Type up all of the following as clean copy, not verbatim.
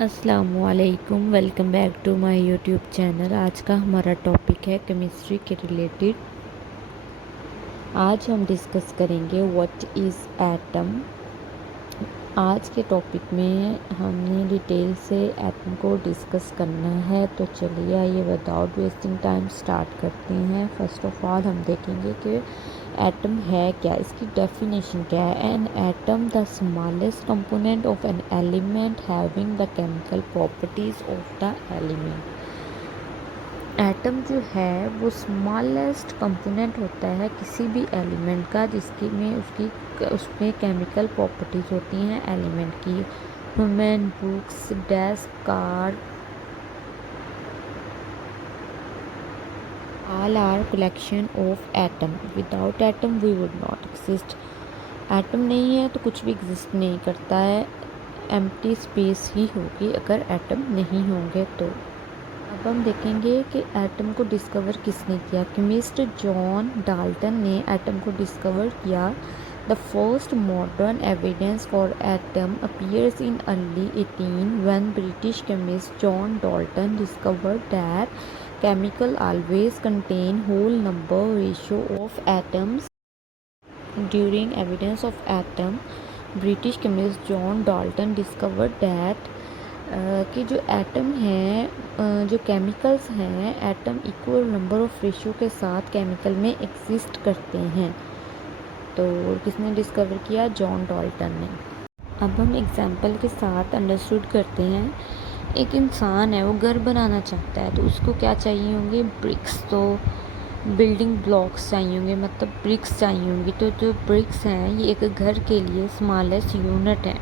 अस्सलामुअलैकुम, welcome back to my YouTube channel. आज का हमारा टॉपिक है केमिस्ट्री के रिलेटेड। आज हम डिस्कस करेंगे व्हाट इज़ एटम। आज के टॉपिक में हमने डिटेल से एटम को डिस्कस करना है, तो चलिए आइए विदाउट वेस्टिंग टाइम स्टार्ट करते हैं। फर्स्ट ऑफ ऑल हम देखेंगे कि एटम है क्या, इसकी डेफिनेशन क्या है। An atom the smallest component of an element having the chemical properties of the element. Atom जो है वो स्मॉलेस्ट कंपोनेंट होता है किसी भी एलिमेंट का जिसकी में उसमें केमिकल प्रॉपर्टीज होती हैं एलिमेंट की। Human, books, desk, car, all are collection of atom. Without atom we would not exist. Atom नहीं है तो कुछ भी एग्जिस्ट नहीं करता है, एम्प्टी स्पेस ही होगी अगर एटम नहीं होंगे तो। अब हम देखेंगे कि एटम को डिस्कवर किसने किया। केमिस्ट जॉन डाल्टन ने एटम को डिस्कवर किया। The first modern evidence for atom appears in early 18 when British chemist John Dalton discovered that chemical always contain whole number ratio of atoms. During evidence of atom, British chemist John Dalton discovered that कि जो atom हैं, जो chemicals हैं, atom equal number of ratio के साथ chemical में exist करते हैं। तो किसने डिस्कवर किया? जॉन डाल्टन ने। अब हम एग्जांपल के साथ अंडरस्टूड करते हैं। एक इंसान है, वो घर बनाना चाहता है, तो उसको क्या चाहिए होंगे? ब्रिक्स। तो बिल्डिंग ब्लॉक्स चाहिए होंगे, मतलब ब्रिक्स चाहिए होंगी। तो जो ब्रिक्स हैं ये एक घर के लिए स्मॉलेस्ट यूनिट है,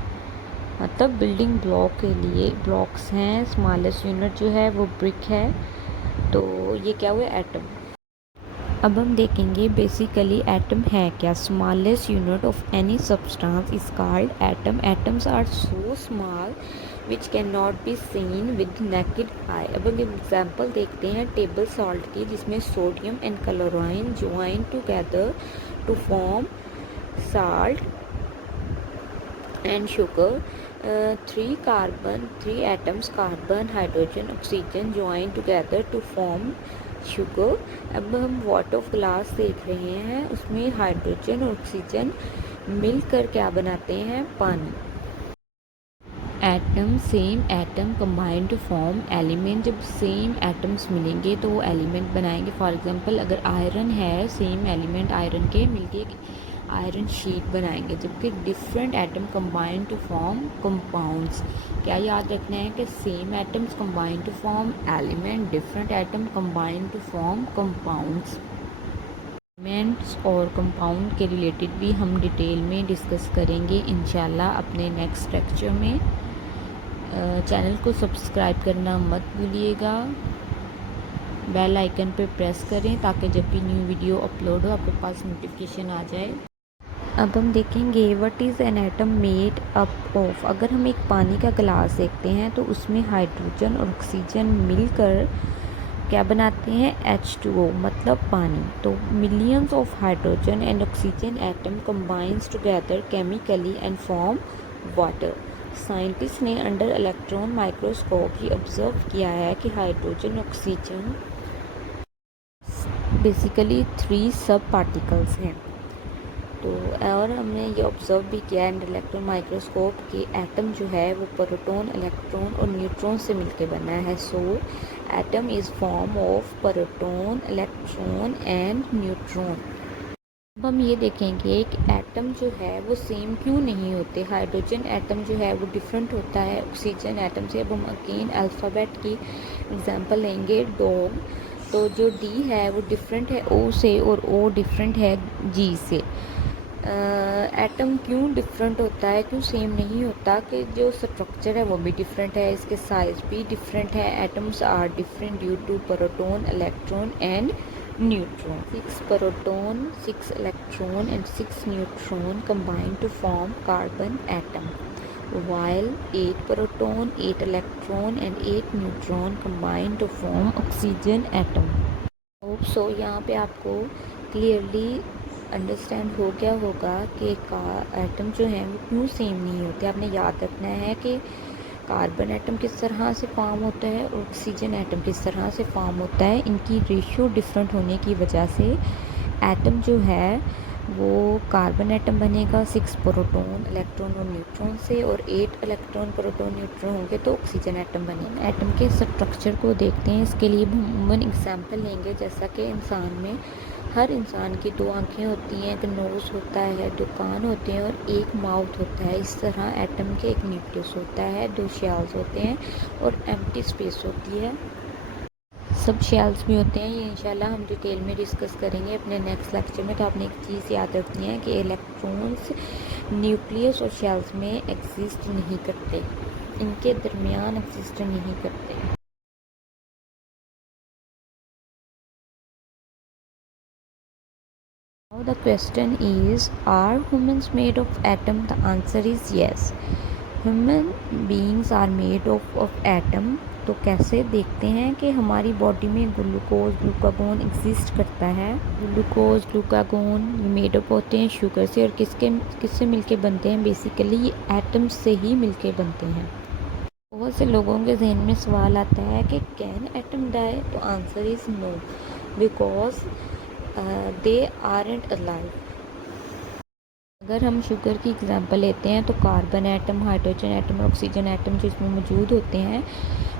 मतलब बिल्डिंग ब्लॉक के लिए ब्लॉक्स हैं, स्मॉलेस्ट यूनिट जो है वो ब्रिक है। तो ये क्या हुआ? एटम। अब हम देखेंगे बेसिकली एटम है क्या। Smallest unit of any substance is called atom. Atoms are so small which can not be seen with naked eye. अब हम एग्जांपल देखते हैं टेबल सॉल्ट की, जिसमें sodium and chlorine join together to form salt and sugar. Three atoms carbon, hydrogen, oxygen join together to form sugar. अब हम water of glass देख रहे हैं, उसमें हाइड्रोजन और ऑक्सीजन मिलकर क्या बनाते हैं? पानी। Atom, same atom combine to form element. जब सेम एटम्स मिलेंगे तो वो एलिमेंट बनाएंगे। फॉर एग्जांपल अगर आयरन है, सेम एलिमेंट आयरन के मिलके आयरन शीट बनाएंगे। जबकि different atom combine to form compounds. क्या याद रखना है कि same atoms combine to form element, different atom combine to form compounds. Elements और कंपाउंड के रिलेटेड भी हम डिटेल में डिस्कस करेंगे इंशाल्लाह अपने नेक्स्ट लेक्चर में। चैनल को सब्सक्राइब करना मत भूलिएगा, बेल आइकन पे प्रेस करें ताकि जब भी न्यू वीडियो अपलोड हो आपके पास नोटिफिकेशन आ जाए। अब हम देखेंगे what is an atom made up of. अगर हम एक पानी का गिलास देखते हैं तो उसमें हाइड्रोजन और ऑक्सीजन मिलकर क्या बनाते हैं? H2O, मतलब पानी। तो millions of hydrogen and oxygen atom combines together chemically and form water. Scientist ने अंडर इलेक्ट्रॉन माइक्रोस्कोप ये ऑब्जर्व किया है कि हाइड्रोजन ऑक्सीजन बेसिकली 3 सब पार्टिकल्स हैं। तो और हमने ये ऑब्जर्व भी किया है अंडर इलेक्ट्रॉन माइक्रोस्कोप कि एटम जो है वो प्रोटॉन, इलेक्ट्रॉन और न्यूट्रॉन से मिलकर बना है। So atom is form of proton, electron and neutron. अब हम ये देखेंगे कि एटम जो है वो सेम क्यों नहीं होते। हाइड्रोजन एटम जो है वो डिफरेंट होता है ऑक्सीजन एटम से। अब हम अगेन अल्फ़ाबेट की एग्जांपल लेंगे। डॉग, तो जो डी है वो डिफरेंट है ओ से और ओ डिफरेंट है जी से। एटम क्यों डिफरेंट होता है, क्यों सेम नहीं होता? कि जो स्ट्रक्चर है वो भी डिफरेंट है, इसके साइज भी डिफरेंट है। Atoms are different due to proton, electron and neutron. 6 proton, 6 electron and 6 neutron combine to form carbon atom, while 8 proton, 8 electron and 8 neutron combine to form oxygen atom. Hope so यहाँ पे आपको clearly understand हो गया होगा कि atom जो हैं वो क्यों सेम नहीं होते। आपने याद रखना है कि कार्बन एटम किस तरह से फॉर्म होता है और ऑक्सीजन एटम किस तरह से फॉर्म होता है। इनकी रेशियो डिफरेंट होने की वजह से एटम जो है वो कार्बन एटम बनेगा 6 प्रोटॉन इलेक्ट्रॉन और न्यूट्रॉन से, और 8 इलेक्ट्रॉन प्रोटॉन न्यूट्रॉन होंगे तो ऑक्सीजन एटम बनेगा। एटम के स्ट्रक्चर को देखते हैं। इसके लिए हम एग्जांपल लेंगे, जैसा कि इंसान में हर इंसान की 2 आँखें होती हैं, एक नोज़ होता है, 2 कान होते हैं और एक माउथ होता है। इस तरह एटम के एक न्यूक्लियस होता है, 2 शेल्स होते हैं और एम्प्टी स्पेस होती है। सब शेल्स भी होते हैं। ये इंशाल्लाह हम डिटेल में डिस्कस करेंगे अपने नेक्स्ट लेक्चर में। तो आपने एक चीज़ याद रखनी है कि इलेक्ट्रॉन्स न्यूक्लियस और शेल्स में एग्जिस्ट नहीं करते, इनके दरमियान एग्जिस्ट नहीं करते। Now the question is, are humans made of atom? The answer is yes. Human beings are made of atom. तो कैसे देखते हैं कि हमारी बॉडी में ग्लूकोज ग्लूकागोन एग्जिस्ट करता है। ग्लूकोज ग्लूकागोन मेड अप होते हैं शुगर से, और किससे मिलके बनते हैं? बेसिकली ये एटम्स से ही मिलके बनते हैं। बहुत से लोगों के जहन में सवाल आता है कि कैन एटम डाई? तो answer is no, because they aren't alive. अगर हम शुगर की एग्जांपल लेते हैं तो कार्बन एटम, हाइड्रोजन एटम और ऑक्सीजन एटम जो इसमें मौजूद होते हैं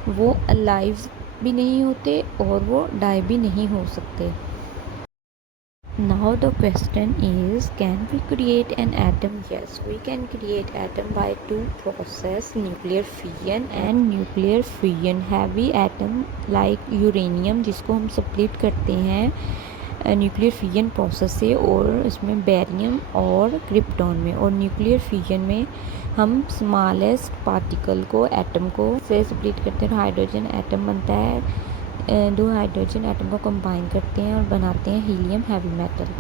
वो अलाइव भी नहीं होते और वो डाई भी नहीं हो सकते। Now the question is, can we create an atom? Yes, we can create atom by 2 process, nuclear fission and nuclear fusion. Heavy atom like uranium जिसको हम स्प्लिट करते हैं न्यूक्लियर फिजन प्रोसेस से, और इसमें बेरियम और क्रिप्टॉन में, और न्यूक्लियर फिजन में हम स्मॉलेस्ट पार्टिकल को एटम को से स्प्लिट करते हैं। हाइड्रोजन एटम बनता है, 2 हाइड्रोजन एटम को कंबाइन करते हैं और बनाते हैं helium heavy metal.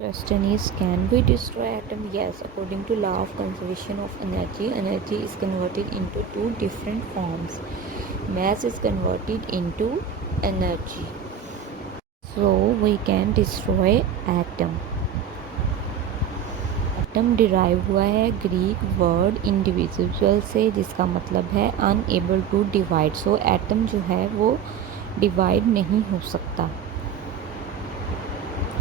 Question is, can we destroy atom? Yes, according to law of conservation of energy, energy is converted into 2 different forms. Mass is converted into energy. So we can destroy atom. Atom derive हुआ है Greek word individual से, जिसका मतलब है unable to divide. So atom जो है वो divide नहीं हो सकता।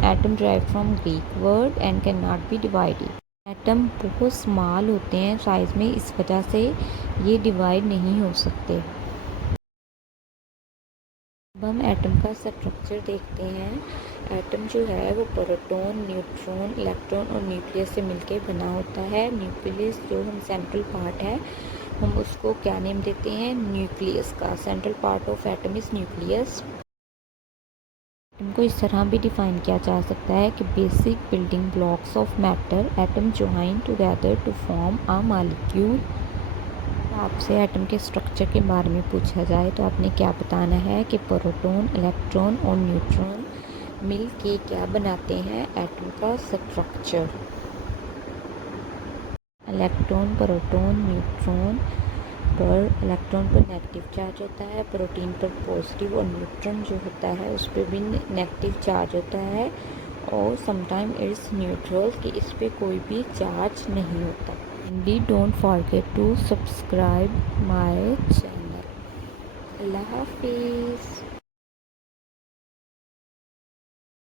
Atom derive from Greek word and can not be divided. Atom बहुत स्मॉल होते हैं साइज़ में, इस वजह से ये डिवाइड नहीं हो सकते। अब हम एटम का स्ट्रक्चर देखते हैं। एटम जो है वो प्रोटॉन, न्यूट्रॉन, इलेक्ट्रॉन और न्यूक्लियस से मिलके बना होता है। न्यूक्लियस जो हम सेंट्रल पार्ट है, हम उसको क्या नेम देते हैं? न्यूक्लियस का। Central part of atom is nucleus. Atom को इस तरह भी डिफाइन किया जा सकता है कि basic building blocks of matter, atom join together to form a molecule. आपसे एटम के स्ट्रक्चर के बारे में पूछा जाए तो आपने क्या बताना है कि प्रोटॉन, इलेक्ट्रॉन और न्यूट्रॉन मिल के क्या बनाते हैं? एटम का स्ट्रक्चर। इलेक्ट्रॉन, प्रोटॉन, न्यूट्रॉन पर इलेक्ट्रॉन पर नेगेटिव चार्ज होता है, प्रोटीन पर पॉजिटिव, और न्यूट्रॉन जो होता है उस पर भी नेगेटिव चार्ज होता है, और समटाइम इट्स न्यूट्रल कि इस पर कोई भी चार्ज नहीं होता। And don't forget to subscribe my channel. अल्लाह हाफिज़।